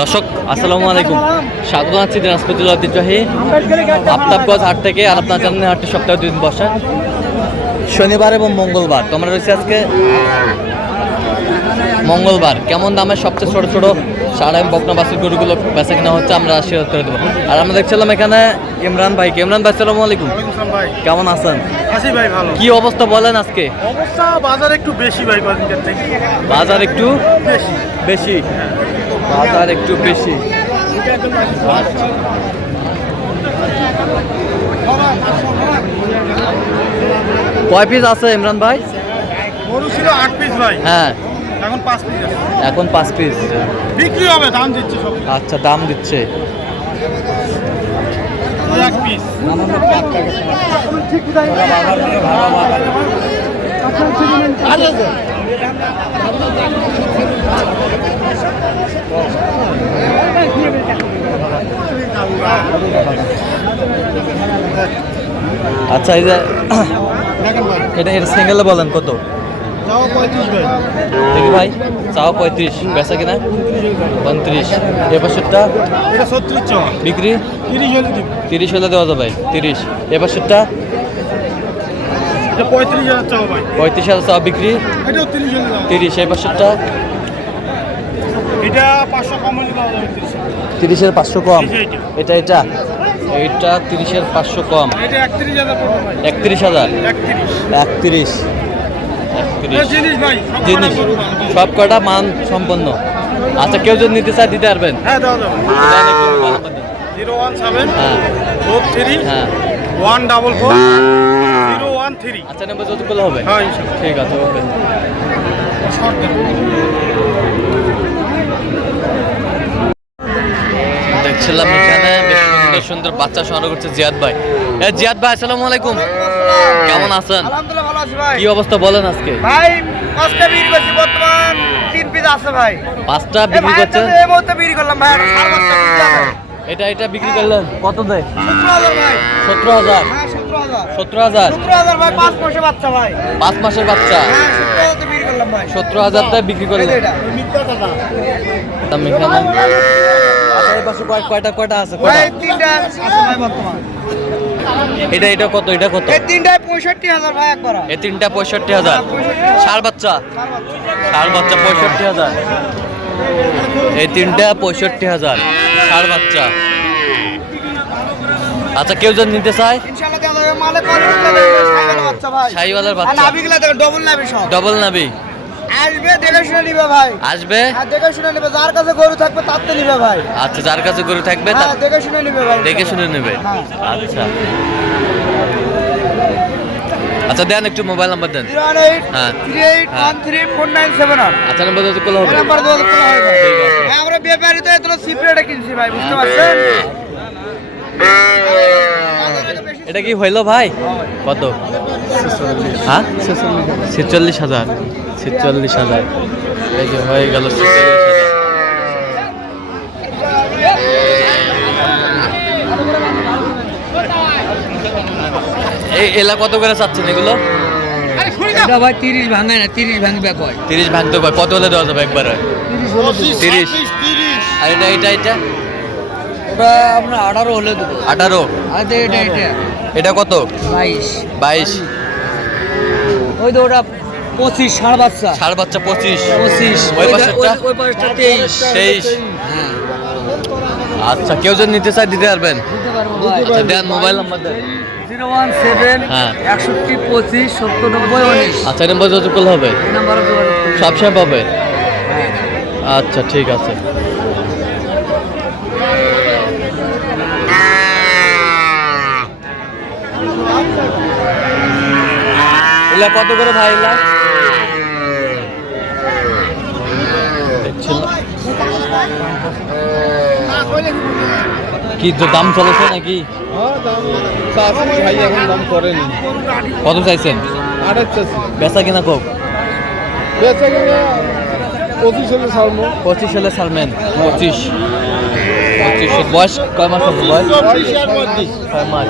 দর্শক আসসালামু আলাইকুম, স্বাগত জানাচ্ছি দিনাজপুর জেলার ঐতিহ্যবাহী আফতাবগঞ্জ হাট থেকে। আর আপনার জানেন হাটটি সপ্তাহে 2 দিন বসে, শনিবার এবং মঙ্গলবার। তো আমরা রয়েছি আজকে মঙ্গলবার। কেমন দামে সবচেয়ে ছোটো ছোটো সার এবং বকনা বাছুর গরুগুলো বেচা কিনা হচ্ছে আমরা শেয়ার করে দেবো। আর আমরা দেখছিলাম এখানে ইমরান ভাই। আসসালামু আলাইকুম, কেমন আছেন? কি অবস্থা বলেন আজকে? অবস্থা বাজার একটু বেশি ভাই, বাজার একটু বেশি, বাজার একটু বেশি। কয় পিস আছে ইমরান ভাই? গরু ছিল 8 পিস ভাই, হ্যাঁ এখন 5 পিস আছে। এখন 5 পিস বিক্রি হবে, দাম দিচ্ছে সব। আচ্ছা, দাম দিচ্ছে। 1 পিস আচ্ছা, এই যে এটা সিঙ্গেলে বলেন কত? চাও 35 ভাই। দেখি ভাই, চাও 35, বেচা কিনা 29। এ পাশেরটা এটা 36 চাও, বিক্রি 30 হলে দিব। 30 হলে দেওয়া যাবে, 30। এ পাশেরটা এটা 35,000 চাও ভাই। 35,000 চাও, বিক্রি এটাও 30 হলে দাও। 30। এই পাশেরটা এটা 500 কম হলে দাও যাবে 30। 30-এর 500 কম। এটা এটা এইটা 30-এর 500 কম। এটা 31,000 পড়বে ভাই। 31,000। 31 31 জিনিস ভাই, জিনিস সব কটা মান সম্পন্ন। আচ্ছা, কেউ যদি নিতে চায় দিতে পারবেন? হ্যাঁ দাও দাও। 017 হ্যাঁ 43 হ্যাঁ 144 013। আচ্ছা, নাম্বার যত করলে হবে। হ্যাঁ ইনশাআল্লাহ। ঠিক আছে, ওকে। দেখছিলাম এখানে বেশ সুন্দর সুন্দর বাচ্চা সংগ্রহ করছে জিয়াদ ভাই। জিয়াদ ভাই, আসসালামু আলাইকুম, কেমন আছেন? আলহামদুলিল্লাহ ভালো আছি ভাই। কি অবস্থা বলেন আজকে? ভাই 5টা বিক্রি করছি, বর্তমান 3 পিস আছে ভাই। 5টা এই বিক্রি ভাই করছেন? এই মুহূর্তে বিক্রি করলাম ভাই, আর 5টা পিস আছে। এটা বিক্রি করলেন কত দেয়? 17,000 ভাই। 17,000। হ্যাঁ 17,000। 17,000 17,000 ভাই, 5 মাসে বাচ্চা ভাই। 5 মাসের বাচ্চা। হ্যাঁ 17,000 তে বিক্রি করলাম ভাই। 17,000 টাকা বিক্রি করলেন। এই যে এটা। দাম এখানে। আচ্ছা, এই পাশে কয়টা আছে? ভাই 3টা আছে ভাই বর্তমান। এটা কত? এটা কত? এই 3টায় 65,000 ভাই একবার। এই 3টা 65,000। ষাঁড় বাচ্চা 65,000। এই 3টা 65,000 ষাঁড় বাচ্চা। আচ্ছা, কেউ যদি নিতে চায়? ইনশাআল্লাহ দেওয়া যাবে। মালে কোয়ালিটি দেবে, শাহিওয়ালা বাচ্চা ভাই। শাহিওয়ালার আর বাচ্চা, নাভিগুলা দেখো, ডবল নাভি সব। ডবল নাভি। আসবে দেখে শুনে নিবে ভাই। আসবে হ্যাঁ দেখে শুনে নিবে, যার কাছে গরু থাকবে তার তো নিবে ভাই। আচ্ছা, যার কাছে গরু থাকবে তার হ্যাঁ দেখে শুনে নিবে ভাই। দেখে শুনে নেবে। হ্যাঁ। আচ্ছা আচ্ছা, দেন একটু মোবাইল নাম্বার দেন। 08 হ্যাঁ। 38134978। আচ্ছা, নাম্বার যত করলে হবে। এই নাম্বার যোগাযোগ করলে হবে ভাই। ঠিক আছে। হ্যাঁ, আমরা ব্যাপারী তো এত সিপ্রেটে কিনছি ভাই, বুঝতে পারছেন? এটা কি হইলো ভাই? কত? হ্যাঁ 46,000। 46,000। এই যে হয়ে গেল 46,000। এই এলা কত করে চাচ্ছেন এগুলো? এটা ভাই 30 ভাঙায় না, 30 ভাঙবে কয়। 30 ভাঙতে কয়? কত হলে দেওয়া যাবে একবারে? 30। আর এটা ওটা আমরা 18 হলে দেবো। 18। আর এটা এটা কত? 22। 22। ওই তো ওটা 25 ষাঁড় বাচ্চা। ষাঁড় বাচ্চা 25। 25। ওই পাশেরটা? ওই পাশেরটা 23। 23। হ্যাঁ আচ্ছা, কেউ যদি নিতে চায় দিতে পারবেন? দিতে পারবো ভাই। আচ্ছা, দেন মোবাইল নাম্বার দেন। 017 হ্যাঁ। 61 25 70 90 19। আচ্ছা, এই নাম্বার যত করলে হবে। এই নাম্বারে যোগাযোগ করুন। সবসময় পাবে। আচ্ছা, ঠিক আছে। এলা কত করে ভাই? এলা দেখছিলাম কি দাম চলেছে নাকি? ভাই এখন দাম করেনি। কত চাইছেন? বেচা কিনা কম? 25 হলে ছাড়বো। 25 হলে ছাড়বেন। 25। বয়স কয় মাস হবে? বয়স 6 মাস।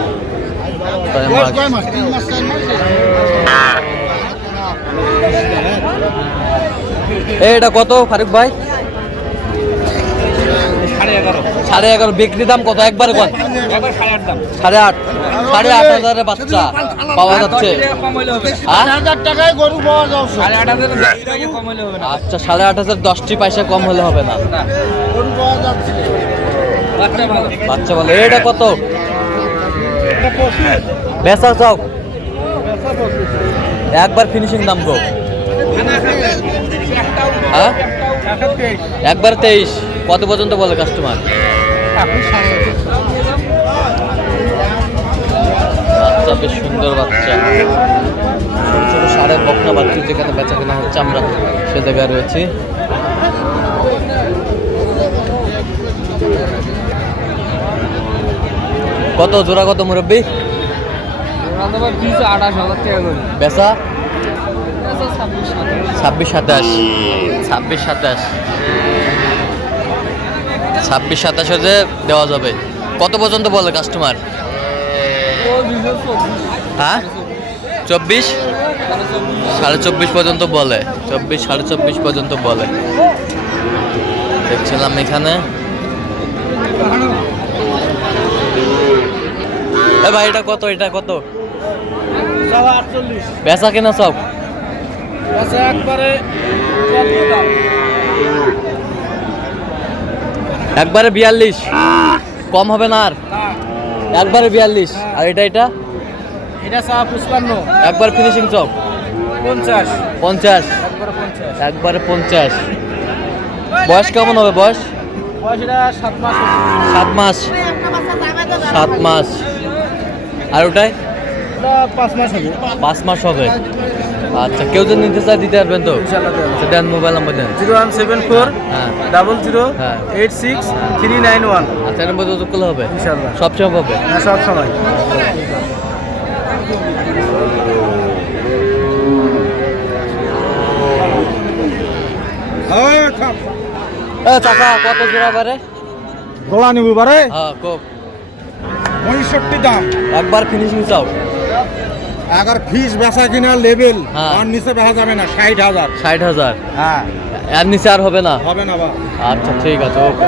এটা কত ফারুক ভাই? 11.5 বিক্রি দাম কত একবারে কত? 8.5 8.5 বাচ্চা পাওয়া যাচ্ছে। হ্যাঁ? আচ্ছা 8.5 10টি পয়সা কম হলে হবে না। বাচ্চা ভালো। এটা কত বেচা চাও? একবার ফিনিশিং দাম গো। হ্যাঁ একবার 23। কত পর্যন্ত বলে কাস্টমার? বাচ্চা বেশ সুন্দর বাচ্চা, ছোট ছোট সাড়ে বকনা বাচ্চা যেখানে বেচা কেনা হচ্ছে আমরা সে জায়গায় রয়েছি। কত জোড়া কত মুরব্বী? বেচা 26-27 হতে দেওয়া যাবে। কত পর্যন্ত বলে কাস্টমার? হ্যাঁ 24 24.5 পর্যন্ত বলে। 24 24.5 পর্যন্ত বলে। দেখছিলাম এখানে। এ ভাই এটা কত? এটা কত বেচা কেনা সব? একবারে 42। কম হবে না আর? একবারে 42। আর এটা এটা একবার ফিনিশিং চক 50। একবারে 50। বয়স কেমন হবে? বয়স 7 মাস। 7 মাস। আর ওটাই 5 মাস হবে। আচ্ছা কেউ যদি নিতে চায় দিতে পারবেন তো? আচ্ছা দেন, মোবাইল নাম্বার দেন। 0174 হ্যাঁ 00 হ্যাঁ 86 391। আচ্ছা এর মধ্যে যোগ করলে হবে? ইনশাআল্লাহ সব সময় হবে? হ্যাঁ সব সময়। চাচা কত জোড়া বারে? গোলা নিব বারে হ্যাঁ কোক 65 দাম। একবার ফিনিশিং চাও? আগার ফিস বেচা কিনা লেভেল হ্যাঁ। আর নিচে বেচা যাবে না। 60,000। 60,000। হ্যাঁ এর নিচে আর হবে না? হবে না বা। আচ্ছা ঠিক আছে ওকে।